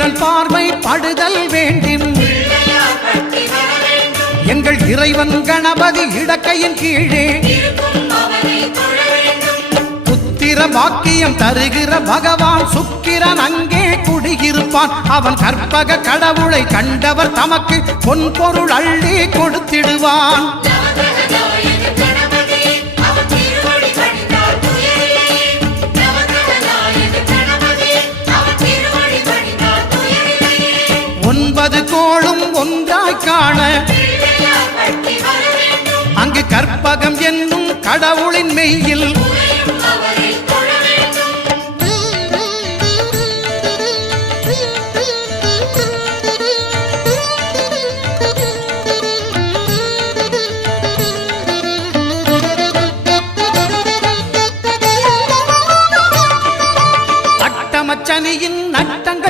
சந்திரன் பார்வை படுதல் வேண்டும். எங்கள் இறைவன் கணபதி இடக்கையின் கீழே புத்திர பாக்கியம் தருகிற பகவான் சுக்கிரன் அங்கே குடியிருப்பான். அவன் கற்பக கடவுளை கண்டவர் தமக்கு பொன் பொருள் அள்ளி கொடுத்திடுவான். ஒன்பது கோளும் ஒன்றாய் காண அங்கு கற்பகம் என்னும் கடவுளின் மெய்யில்